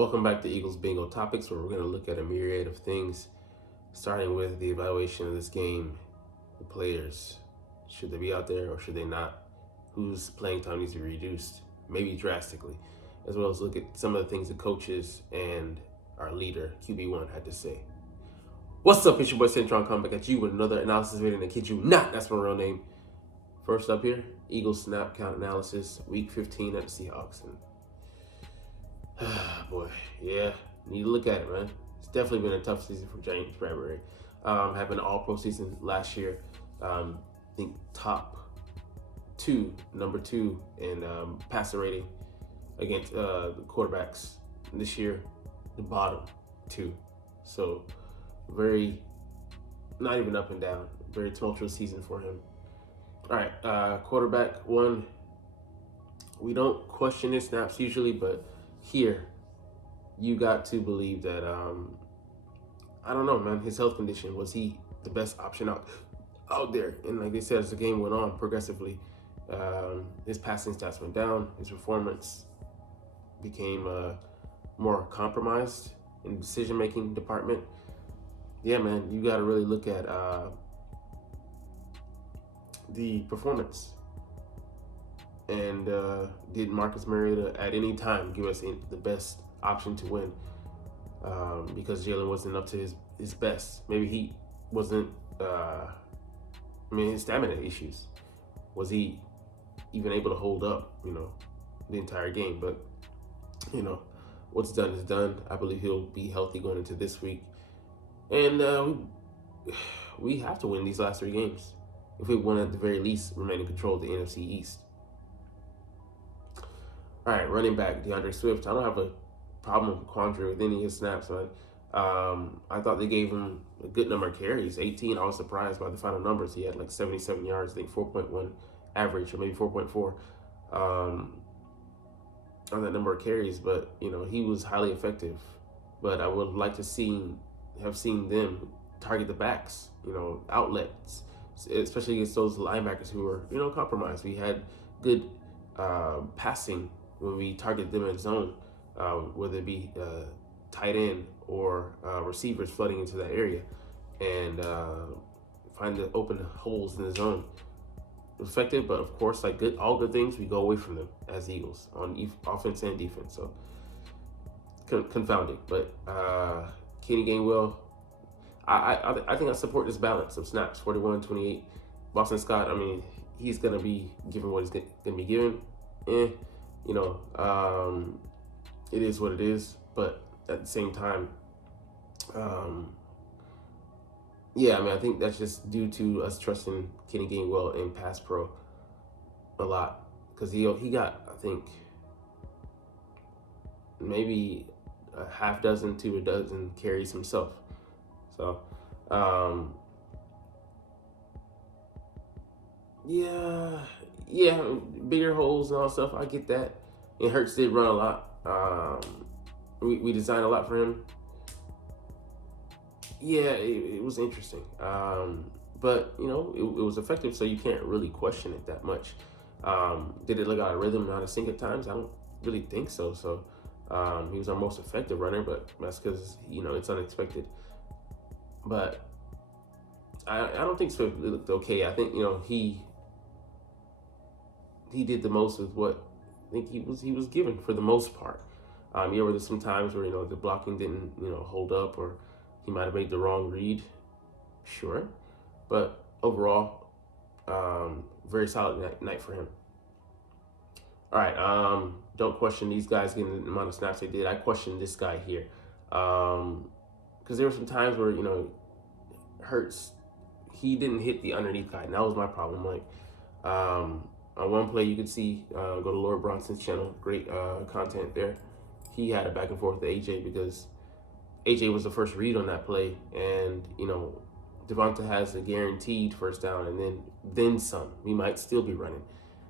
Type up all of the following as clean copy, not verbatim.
Welcome back to Eagles Bingo Topics, where we're going to look at a myriad of things, starting with the evaluation of this game, the players. Should they be out there or should they not? Whose playing time needs to be reduced, maybe drastically, as well as look at some of the things the coaches and our leader, QB1, had to say. What's up, it's your boy Cintron coming back at you with another analysis video, and I kid you not, that's my real name. First up here, Eagles snap count analysis, week 15 at the Seahawks. And boy, yeah, need to look at it, man. It's definitely been a tough season for James Bradbury. Having an all-pro season last year. I think number two in passer rating against the quarterbacks. This year, the bottom two. So very, not even up and down. Very tumultuous season for him. All right, quarterback one. We don't question his snaps usually, but here, you got to believe that, I don't know, man, his health condition, was he the best option out there? And like they said, as the game went on progressively, his passing stats went down, his performance became more compromised in the decision-making department. Yeah, man, you got to really look at the performance. And did Marcus Mariota at any time give us the best option to win? Because Jalen wasn't up to his best. Maybe he wasn't, his stamina issues. Was he even able to hold up, the entire game? But, what's done is done. I believe he'll be healthy going into this week. And we have to win these last three games. If we want to, at the very least, remain in control of the NFC East. All right, running back, DeAndre Swift. I don't have a problem with Quandre with any of his snaps, man. I thought they gave him a good number of carries, 18. I was surprised by the final numbers. He had like 77 yards, I think 4.1 average, or maybe 4.4 on that number of carries. But, he was highly effective. But I would like to have seen them target the backs, outlets, especially against those linebackers who were, compromised. We had good passing when we target them in zone, whether it be tight end or receivers flooding into that area, and find the open holes in the zone. Effective, but of course, like all good things, we go away from them as Eagles on offense and defense. So confounding. But Kenny Gainwell, I think I support this balance of snaps, 41, 28. Boston Scott, he's going to be given what he's going to be given. It is what it is. But at the same time, I think that's just due to us trusting Kenny Gainwell in pass pro a lot. Because he got, I think, maybe a half dozen to a dozen carries himself. So, bigger holes and all that stuff. I get that. And Hurts did run a lot. We designed a lot for him. Yeah, it was interesting. But, it was effective, so you can't really question it that much. Did it look out of rhythm and out of sync at times? I don't really think so. So, he was our most effective runner, but that's because, it's unexpected. But I don't think Swift looked okay. I think, he did the most with what I think he was given for the most part. There's some times where, the blocking didn't, hold up, or he might have made the wrong read. Sure. But overall, very solid night for him. All right. Don't question these guys getting the amount of snaps they did. I question this guy here. Because there were some times where, Hurts, he didn't hit the underneath guy, and that was my problem. Like, on one play, you could see, go to Laura Bronson's channel, great content there. He had a back and forth with AJ because AJ was the first read on that play, and, Devonta has a guaranteed first down, and then some. We might still be running.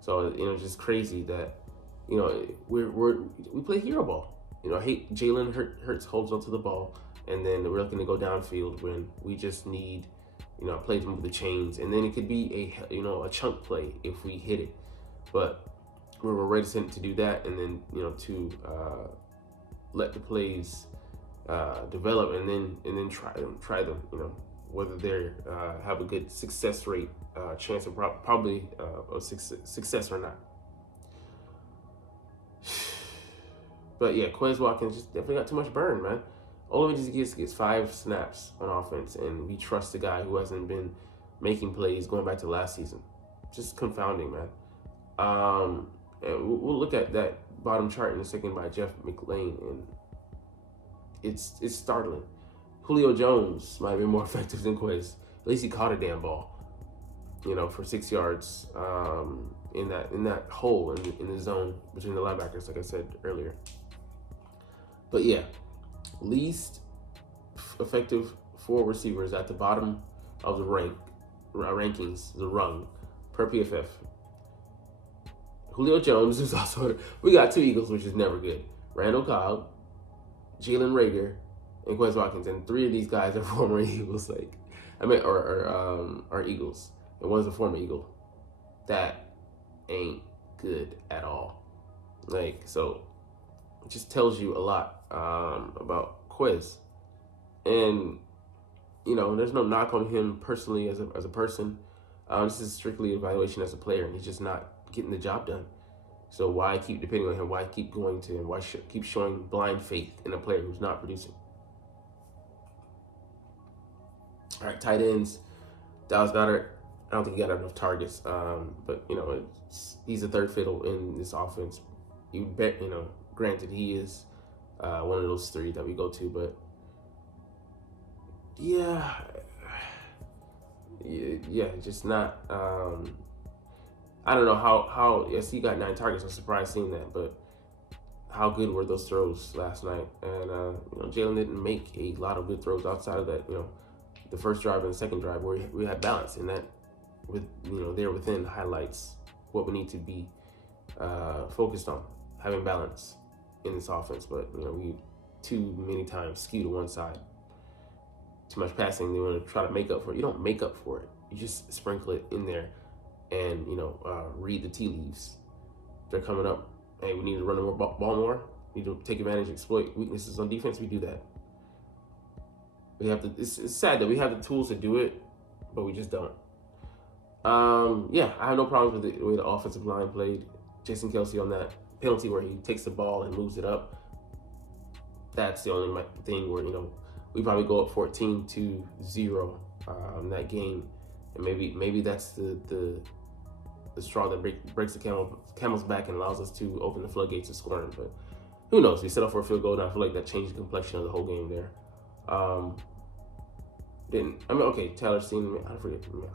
So, it's just crazy that, we play hero ball. I hate Jalen Hurts holds onto the ball, and then we're looking to go downfield when we just need, play to move the chains. And then it could be a chunk play if we hit it. But we were reticent to do that, and then, to let the plays develop and then try them. Whether they have a good success rate, chance of probably of success or not. But yeah, Quez Watkins just definitely got too much burn, man. All of he gets 5 snaps on offense, and we trust the guy who hasn't been making plays going back to last season. Just confounding, man. And we'll look at that bottom chart in a second by Jeff McLean, and it's startling. Julio Jones might have been more effective than Quez. At least he caught a damn ball, for 6 yards in that hole in the zone between the linebackers, like I said earlier. But yeah, least effective 4 receivers at the bottom of the rankings, the rung, per PFF. Julio Jones is also, we got 2 Eagles, which is never good. Randall Cobb, Jalen Reagor, and Quez Watkins, and 3 of these guys are former Eagles, are Eagles, and one's a former Eagle. That ain't good at all. So it just tells you a lot about Quez. And, there's no knock on him personally as a person. This is strictly evaluation as a player, and he's just not getting the job done. So why keep depending on him? Why keep going to him? Why keep showing blind faith in a player who's not producing? All right, tight ends. Dallas Goedert, I don't think he got enough targets. But, he's a third fiddle in this offense. You bet, granted, he is one of those 3 that we go to. But, yeah, just not. I don't know how. Yes, he got 9 targets. I was surprised seeing that, but how good were those throws last night? And Jalen didn't make a lot of good throws outside of that. The first drive and the second drive where we had balance in that. With they're within highlights what we need to be focused on, having balance in this offense. But we too many times skew to one side. Too much passing. They want to try to make up for it. You don't make up for it. You just sprinkle it in there, and read the tea leaves. They're coming up. Hey, we need to run the ball more. We need to take advantage, exploit weaknesses on defense. We do that. We have to. It's sad that we have the tools to do it, but we just don't. I have no problems with the way the offensive line played. Jason Kelce on that penalty where he takes the ball and moves it up. That's the only thing where we probably go up 14-0 in that game, and maybe that's the straw that breaks the camel's back and allows us to open the floodgates of scoring. But who knows? We set up for a field goal, and I feel like that changed the complexion of the whole game there. Tyler Steen, I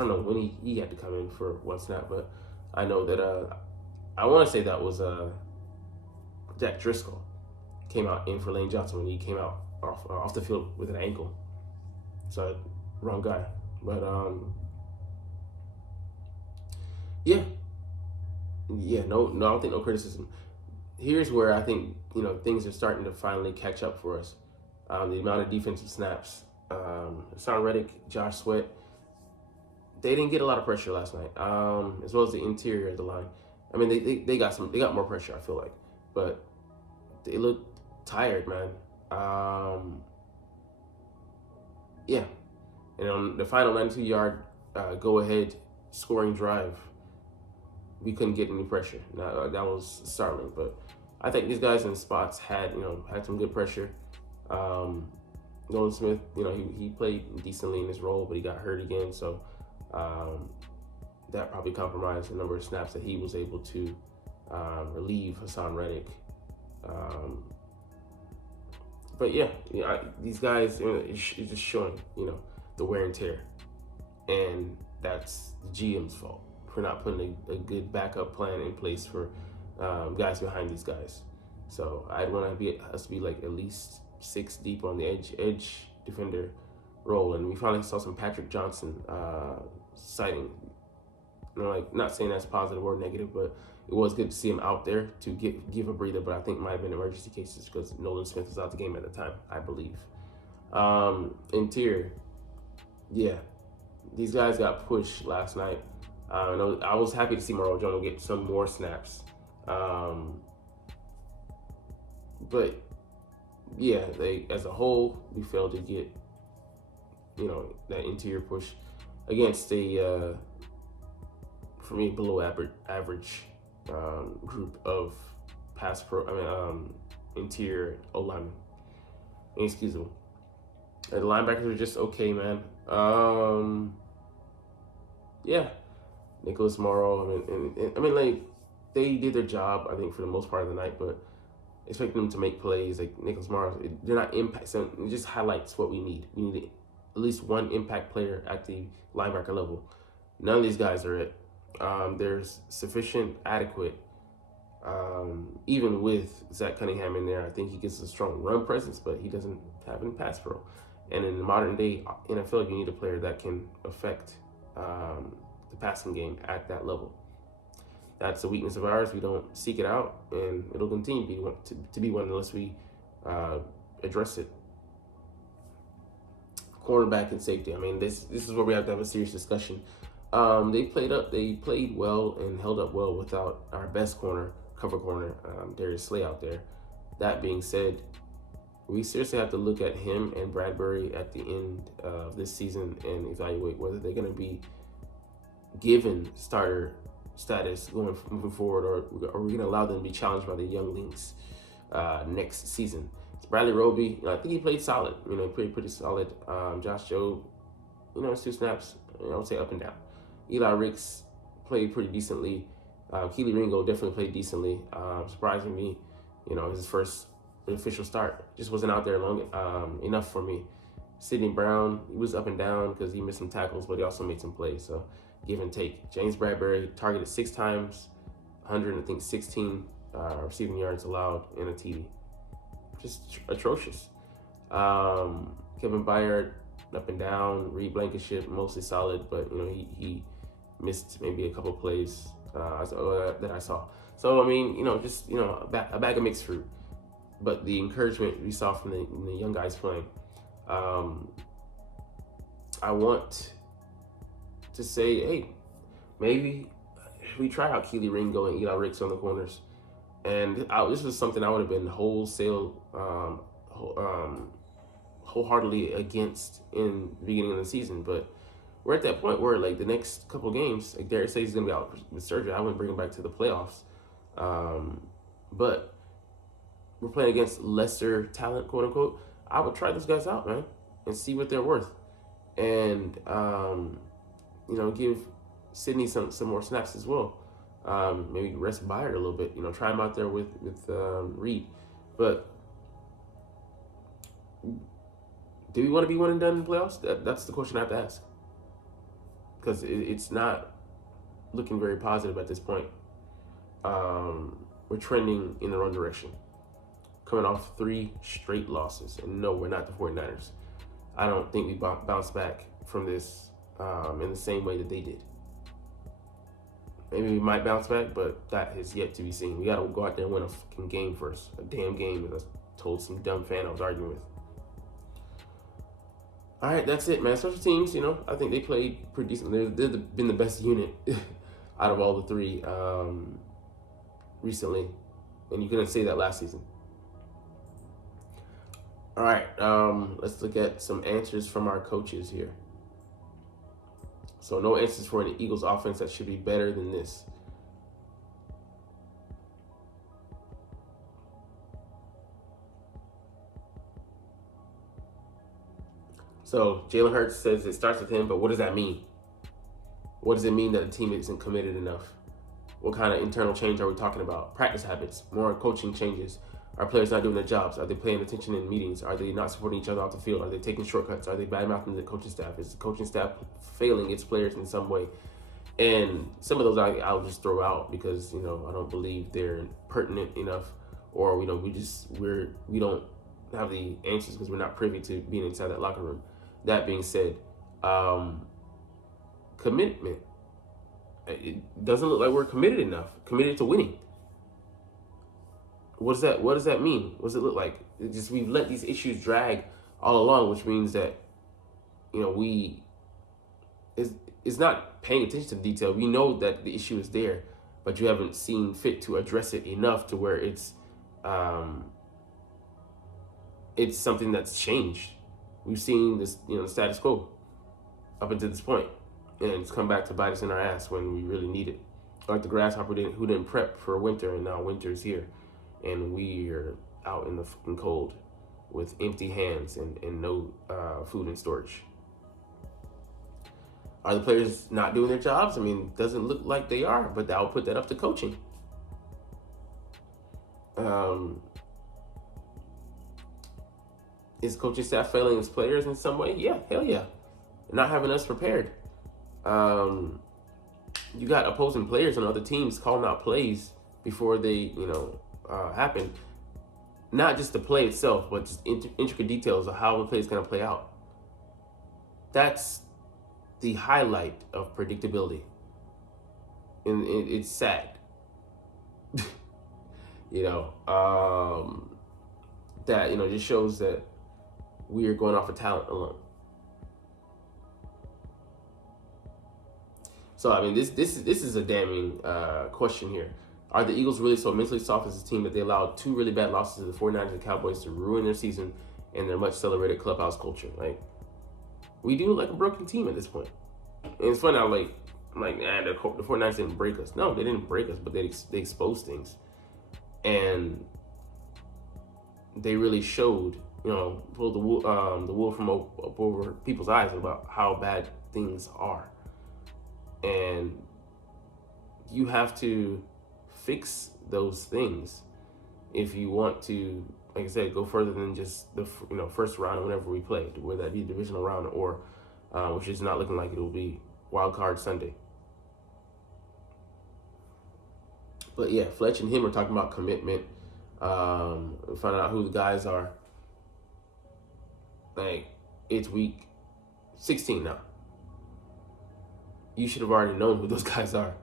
don't know when he had to come in for one snap, but I know that I want to say that was Jack Driscoll came out in for Lane Johnson when he came out off the field with an ankle. So wrong guy, but no, I don't think no criticism. Here's where I think things are starting to finally catch up for us. The amount of defensive snaps. Haason Reddick, Josh Sweat, they didn't get a lot of pressure last night, as well as the interior of the line. I mean, they got more pressure, I feel like, but they look tired, man. And on the final 92-yard go-ahead scoring drive, we couldn't get any pressure. That was startling, but I think these guys in spots had some good pressure. Nolan Smith, he played decently in his role, but he got hurt again, so that probably compromised the number of snaps that he was able to relieve Haason Reddick. But these guys, it's just showing, the wear and tear, and that's the GM's fault for not putting a good backup plan in place for guys behind these guys. So I'd want us to be like at least 6 deep on the edge defender role, and we finally saw some Patrick Johnson sighting. Not saying that's positive or negative, but it was good to see him out there to give a breather. But I think it might have been emergency cases because Nolan Smith was out the game at the time, I believe. Interior, these guys got pushed last night. I was happy to see Marlon Jones get some more snaps, but yeah, they as a whole we failed to get that interior push against a for me below average group of interior O linemen. Excuse me. The linebackers were just okay, man. Yeah, Nicholas Morrow. Like they did their job, I think, for the most part of the night, but expecting them to make plays like Nicholas Morrow, they're not impact. So it just highlights what we need. We need at least one impact player at the linebacker level. None of these guys are it. There's sufficient, adequate, even with Zach Cunningham in there. I think he gets a strong run presence, but he doesn't have any pass pro. And in the modern day NFL, you need a player that can affect the passing game at that level. That's a weakness of ours. We don't seek it out, and it'll continue to be one unless we address it. Cornerback and safety. I mean, this is where we have to have a serious discussion. They played well and held up well without our best cover corner, Darius Slay out there. That being said, we seriously have to look at him and Bradbury at the end of this season and evaluate whether they're going to be given starter status moving forward, or are we going to allow them to be challenged by the younglings next season. It's Bradley Roby, I think he played solid. He played pretty solid. Josh Jobe, it's 2 snaps. I would say up and down. Eli Ricks played pretty decently. Keely Ringo definitely played decently. Surprising me, his first official start just wasn't out there long enough for me. Sidney Brown, he was up and down because he missed some tackles, but he also made some plays. So give and take. James Bradbury targeted 6 times, 116 receiving yards allowed, and a TD. Just atrocious. Kevin Byard up and down. Reed Blankenship mostly solid, but he missed maybe a couple plays that I saw. So a bag of mixed fruit. But the encouragement we saw from the young guys playing, I want to say, hey, maybe we try out Keely Ringo and Eli Ricks on the corners. And this was something I would have been wholeheartedly against in the beginning of the season. But we're at that point where, like, the next couple of games, like Derek says he's going to be out with surgery. I wouldn't bring him back to the playoffs. But we're playing against lesser talent, quote unquote. I would try those guys out, man, and see what they're worth. And, give Sidney some more snaps as well. Maybe rest Byard a little bit, try him out there with Reed. But do we want to be one and done in the playoffs? That's the question I have to ask. Because it's not looking very positive at this point. We're trending in the wrong direction. Coming off 3 straight losses. And no, we're not the 49ers. I don't think we bounce back from this in the same way that they did. Maybe we might bounce back, but that is yet to be seen. We got to go out there and win a fucking game first. A damn game, as I told some dumb fan I was arguing with. All right, that's it, man. Special teams, I think they played pretty decent. They've been the best unit out of all the 3 recently. And you couldn't say that last season. All right, let's look at some answers from our coaches here. So no answers for an Eagles offense that should be better than this. So Jalen Hurts says it starts with him, but what does that mean? What does it mean that the team isn't committed enough? What kind of internal change are we talking about? Practice habits, more coaching changes. Are players not doing their jobs? Are they paying attention in meetings? Are they not supporting each other off the field? Are they taking shortcuts? Are they bad-mouthing the coaching staff? Is the coaching staff failing its players in some way? And some of those I'll just throw out because, I don't believe they're pertinent enough, or, we don't have the answers because we're not privy to being inside that locker room. That being said, commitment. It doesn't look like we're committed enough, committed to winning. What does that mean? What does it look like? We've let these issues drag all along, which means that, it's not paying attention to the detail. We know that the issue is there, but you haven't seen fit to address it enough to where it's it's something that's changed. We've seen this, the status quo up until this point, and it's come back to bite us in our ass when we really need it. Like the grasshopper who didn't prep for winter, and now winter's here, and we are out in the fucking cold with empty hands and no food and storage. Are the players not doing their jobs? I mean, it doesn't look like they are, but I'll put that up to coaching. Is coaching staff failing its players in some way? Yeah, hell yeah. Not having us prepared. You got opposing players on other teams calling out plays before they, happen. Not just the play itself, but just intricate details of how the play is going to play out. That's the highlight of predictability. And it's sad. That, just shows that we are going off of talent alone. So, I mean, this is a damning question here. Are the Eagles really so mentally soft as a team that they allowed 2 really bad losses to the 49ers and Cowboys to ruin their season and their much celebrated clubhouse culture? Like, we do look like a broken team at this point. And it's funny, I'm like, the 49ers didn't break us. No, they didn't break us, but they exposed things. And they really showed, pulled the wool from up over people's eyes about how bad things are. And you have to fix those things if you want to, like I said, go further than just the first round whenever we play, whether that be divisional round or, which is not looking like it will be, Wild Card Sunday. But yeah, Fletch and him are talking about commitment. Find out who the guys are. Like, it's week 16 now. You should have already known who those guys are.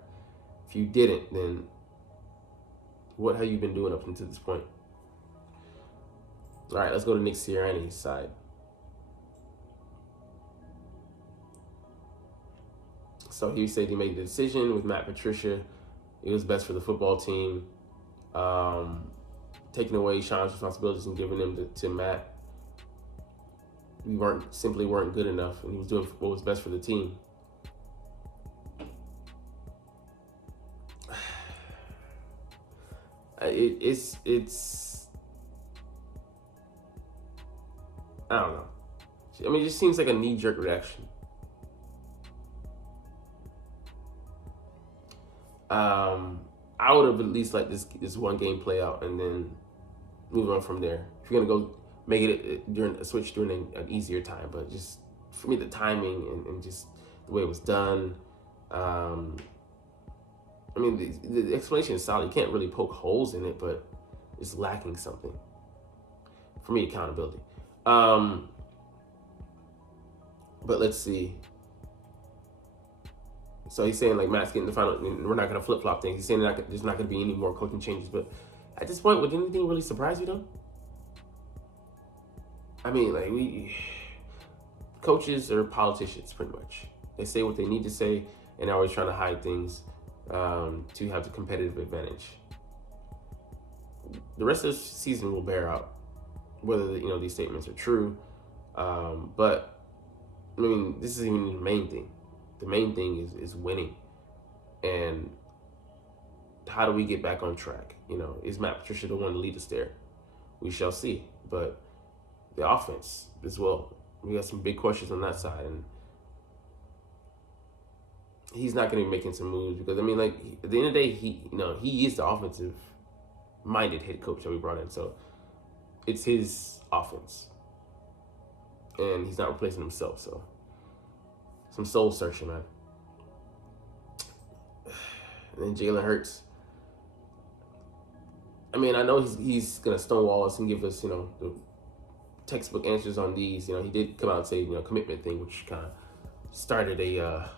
If you didn't, then what have you been doing up until this point? All right, let's go to Nick Sirianni's side. So he said he made the decision with Matt Patricia. It was best for the football team. Taking away Sean's responsibilities and giving them to Matt. We weren't good enough, and he was doing what was best for the team. It's I don't know. I mean, it just seems like a knee-jerk reaction. I would have at least let this one game play out and then move on from there. If you're gonna go make it during an easier time, but just for me, the timing and just the way it was done. I mean, the explanation is solid. You can't really poke holes in it, but it's lacking something. For me, accountability. But let's see. So he's saying, like, Matt's getting the final, we're not going to flip-flop things. He's saying there's not going to be any more coaching changes. But at this point, would anything really surprise you, though? I mean, like, coaches are politicians, pretty much. They say what they need to say, and they're always trying to hide things to have the competitive advantage. The rest of the season will bear out whether these statements are true. But I mean, this isn't even the main thing. The main thing is winning, and how do we get back on track? Is Matt Patricia the one to lead us there? We shall see. But the offense as well, we got some big questions on that side, and he's not going to be making some moves because, I mean, like, at the end of the day, he is the offensive-minded head coach that we brought in. So it's his offense, and he's not replacing himself. So some soul searching, man. And then Jalen Hurts. I mean, I know he's going to stonewall us and give us, the textbook answers on these. He did come out and say, commitment thing, which kind of started a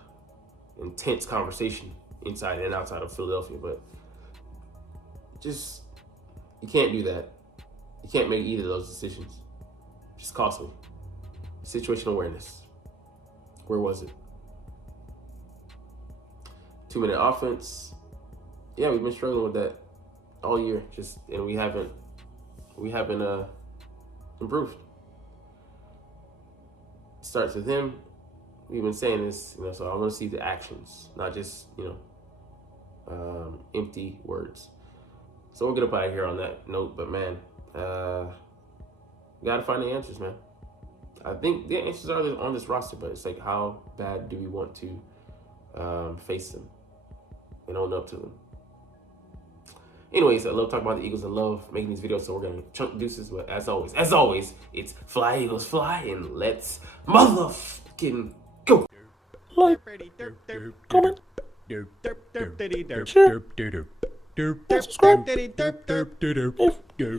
intense conversation inside and outside of Philadelphia. But just, you can't do that. You can't make either of those decisions. Just costly. Situational awareness. Where was it? 2-minute offense. Yeah, we've been struggling with that all year. And we haven't improved. It starts with him. We've been saying this, so I want to see the actions, not just, empty words. So we'll get up out of here on that note, but man, we gotta find the answers, man. I think the answers are on this roster, but it's like, how bad do we want to face them and own up to them? Anyways, I love talking about the Eagles. I love making these videos, so we're gonna chunk deuces. But as always, it's fly Eagles fly, and let's motherfucking go. Like, comment, share, and subscribe if you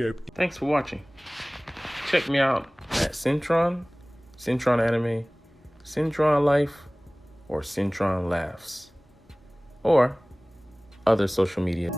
like. Thanks for watching. Check me out at Cintron, Cintron Anime, Cintron Life, or Cintron Laughs, or other social media.